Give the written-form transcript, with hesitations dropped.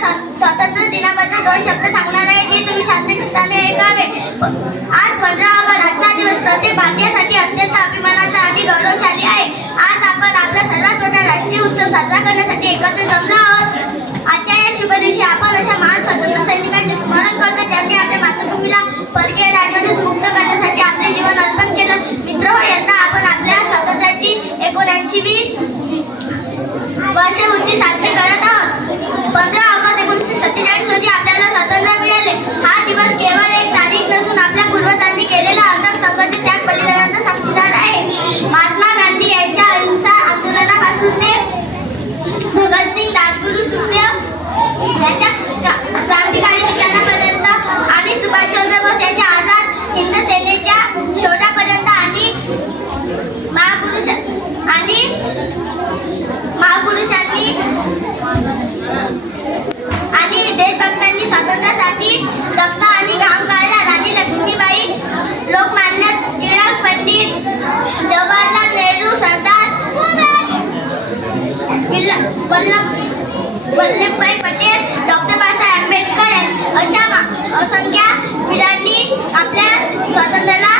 स्वातंत्र्य दिनाबद्दल 2 शब्द सांगणार आहे जे तुम्ही शांत चित्ताने ऐकावे. आज 15 ऑगस्ट आजचा दिवस प्रत्येक भारतीयासाठी अत्यंत अभिमानाचा आणि गौरवशाली आहे. आज आपण आपला सर्वात मोठा राष्ट्रीय उत्सव साजरा करण्यासाठी एकत्र जमलो आहोत. आजच्या या शुभ दिवशी आपण अशा महान स्वातंत्र्य सैनिकांचे स्मरण करतो ज्यांनी आपल्या मातृभूमीला परकीय राजवटीतून मुक्त करण्यासाठी आपले जीवन अर्पण केलं. मित्रहो, यंदा आपण आपल्या स्वातंत्र्याची 79वी वर्षपूर्ती साजरी करत आहोत. 15 ऑगस्ट 1947 रोजी आपल्याला स्वातंत्र्य मिळाले. हा दिवस केवळ एक तारीख नसून आपल्या पूर्वजांनी केलेला अथक संघर्ष, त्याग, बलिदानाचा साक्षीदार आहे. महात्मा गांधी यांच्या अहिंसा आंदोलनापासून ते भगतसिंग, राजगुरू, सुखदेव यांच्या क्रांतिकारी विचारापर्यंत आणि सुभाषचंद्र बोस यांच्या आझाद हिंद सेनेच्या शौर्यापर्यंत आणि महापुरुषांनी आणि देशभक्तांनी स्वातंत्र्यासाठी रक्त आणि घाम गाळला. राणी लक्ष्मीबाई, लोकमान्य टिळक, पंडित जवाहरलाल नेहरू, सरदार वल्लभभाई पटेल, डॉक्टर बाबासाहेब आंबेडकर अशा असंख्य वीरांनी आपल्या स्वातंत्र्याला